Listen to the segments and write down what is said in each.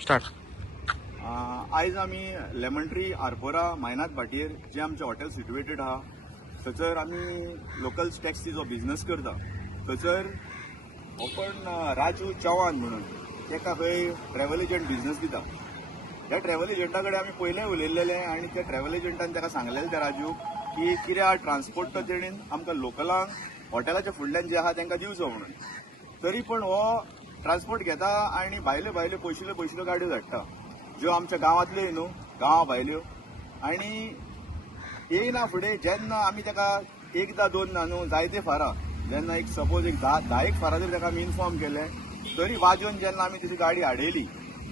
Start. आयज आमी lemon tree Arpora मायनाथ भाटीर जे आमचे हॉटेल सिट्युएटेड आहा थंयसर आमी लोकल टॅक्सीचो बिझनेस करता. थंयसर ओपन राजू चव्हाण म्हणून तेका खंय ट्रॅव्हल एजंट बिझनेस दिता. ह्या ट्रॅव्हल एजंटा कडेन आमी पयलें उलयल्लेले आनी त्या ट्रॅव्हल एजंटान ताका सांगलेलें त्या राजूक की कित्याक ट्रान्सपोर्ट तो तेणीन आमकां लोकलांक हॉटेलाच्या फुडल्यान जे आहा तांकां दिवचो म्हणून. तरी पण हो ट्रान्सपोर्ट घेता आनी भायल्यो भायल्यो पयशिल्यो गाडयो धाडटा ज्यो आमच्या गांवांतल्यो न्हू, गांवा भायल्यो. आनी येयना फुडें जेन्ना आमी ताका एकदां दोनदां न्हू जायते फारां जेन्ना एक सपोज एक धा एक फारां जर ताका आमी इन्फॉर्म केलें तरी वाजोवन जेन्ना आमी तेची गाडी हाडयली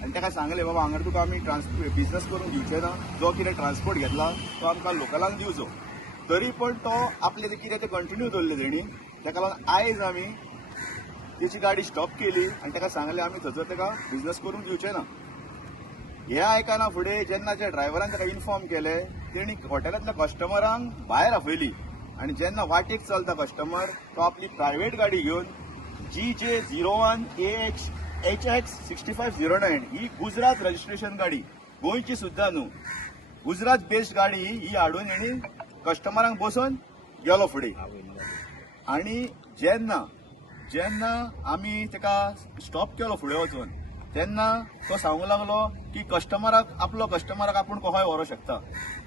आनी ताका सांगलें बाबा हांगर तुका आमी बिझनेस करून दिवचे ना, जो कितें ट्रान्सपोर्ट घेतला तो आमकां लोकलांक दिवचो. तरी पण तो आपले कितें तें कंटिन्यू दवरलें तेणी. ताका लागून आयज आमी तेची गाडी स्टॉप केली आनी ताका सांगलें आमी थंयसर ताका बिझनेस करून दिवचे ना. हें आयकना फुडें जेन्ना त्या ड्रायव्हरान ताका इन्फॉर्म केलें तेणी हॉटेलांतल्या कस्टमरांक भायर आपयली आनी जेन्ना वाटेक चलता कस्टमर तो आपली प्रायव्हेट गाडी घेवन GJ01 AH 6509 ही गुजरात रजिस्ट्रेशन गाडी, गोंयची सुद्दां न्हू, गुजरात बेस्ड गाडी ही हाडून हेणी कस्टमरांक बसोवन गेलो फुडें. आनी जेन्ना आमी ताका स्टॉप केलो फुडें वचून तेन्ना तो सांगूंक लागलो की कस्टमराक आपूण खंय व्हरोंक शकता.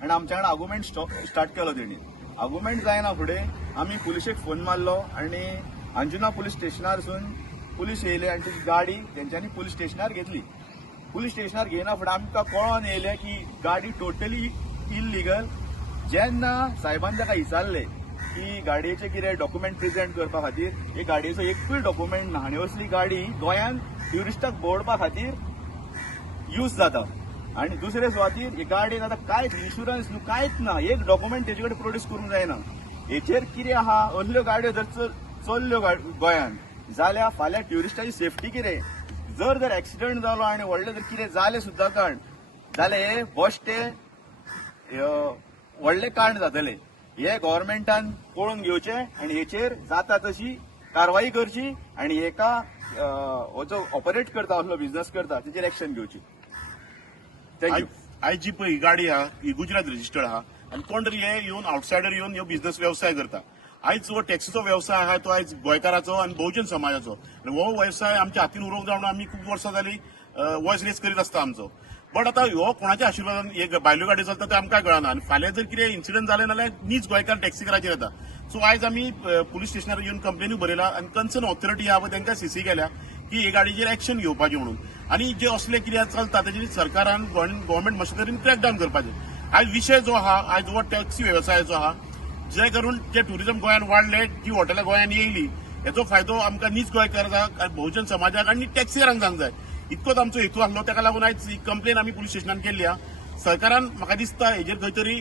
आनी आमच्या कडेन आर्ग्युमेंट स्टार्ट केलो तेणी. आर्ग्युमेंट जायना फुडें आमी पुलिशेक फोन मारलो आनी अंजुना पुलीस स्टेशनारसून पुलीस येयले आनी ती गाडी तेंच्यांनी पुलीस स्टेशनार घेतली. पुलीस स्टेशनार घेयना फुडें आमकां कळोन येयलें की गाडी टोटली इल्लिगल. जेन्ना सायबान ताका विचारलें की गाडयेचे कितें डॉक्युमेंट प्रेजेंट करपा खातीर, हे गाडयेचो एकूय डॉक्युमेंट ना आनी असली गाडी गोंयांत ट्युरिस्टाक भोंवडपा खातीर यूज जाता. आनी दुसरे सुवातीर हे गाडयेन आतां कांयच इन्शुरन्स न्हू कांयच ना, एक डॉक्युमेंट तेजे कडेन प्रोड्यूस करूंक जायना. हेचेर कितें आहा, असल्यो गाडयो जर चल्ल्यो गोंयांत जाल्यार फाल्यां ट्युरिस्टाची सेफ्टी कितें. जर एक्सिडंट जालो आनी व्हडलें जर कितें जालें सुद्दां काण जाल्यार हे बश्टे व्हडलें कांड जातलें. हे गव्हर्मेंटान पळोवन घेवचें आनी हेचेर जाता तशी कारवाई करची आनी हेका हो जो ऑपरेट करता असलो बिझनेस करता तेचेर एक्शन घेवची. थँक्यू. आयज जी पळय ही गाडी आहा ही गुजरात रजिस्टर्ड आहा आनी कोण तरी हे येवन आउटसायडर येवन ह्यो बिझनेस व्यवसाय करता. आयज जो टॅक्सीचो व्यवसाय आहा तो आयज गोंयकाराचो आनी बहुजन समाजाचो आनी हो व्यवसाय आमच्या हातीन उरोवंक जावन आमी खूब वर्सां जालीं वॉयस रेस करीत आसता आमचो. बट आतां हो कोणाच्या आशिर्वादान हे भायल्यो गाडी चलता ते आमकां कळना आनी फाल्यां जर कितें इन्सिडंट जालें जाल्यार नीज गोंयकार टॅक्सीकाराचेर येता. सो आयज आमी पुलीस स्टेशनार येवन कंप्लेनूय बरयला आनी कन्सर्न ऑथॉरिटी आहा पळय तांकां सीसी केल्या की हे गाडयेचेर एक्शन घेवपाचें म्हणून. आनी जे असले कितें चलता तेजेर सरकारान गव्हर्मेंट मशिनरीन क्रॅकडावन करपाचें. आयज विशय जो आहा आयज हो टॅक्सी व्यवसायाचो आहा जे करून जे ट्युरिझम गोंयांत वाडले, जी हॉटेलां गोंयांत येयली हेचो फायदो आमकां नीज गोंयकारांक बहुजन समाजाक आनी टॅक्सीकारांक जावंक जाय. इतकोच आमचो हेतू आसलो. ताका लागून आयज ही कंप्लेन आमी पुलीस स्टेशनान केल्ली आहा. सरकारान म्हाका दिसता हेजेर खंय तरी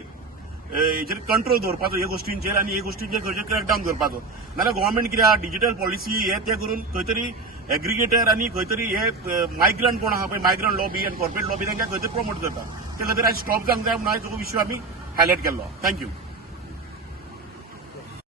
हेजेर कंट्रोल दवरपाचो ह्या गोष्टींचेर आनी हे गोष्टींचेर खंयचेर क्रॅकडावन करपाचो. नाल्यार गव्हर्मेंट कितें आहा डिजिटल पॉलिसी हे ते करून खंय तरी एग्रिगेटर आनी खंय तरी हे मायग्रंट कोण आहा पळय मायग्रंट लॉबी आनी कॉर्पोरेट लॉबी तांकां खंय तरी प्रमोट करता. ते खातीर आयज स्टॉप जावंक जाय म्हणून आयज हो इश्यू आमी हायलायट केल्लो. थँक्यू.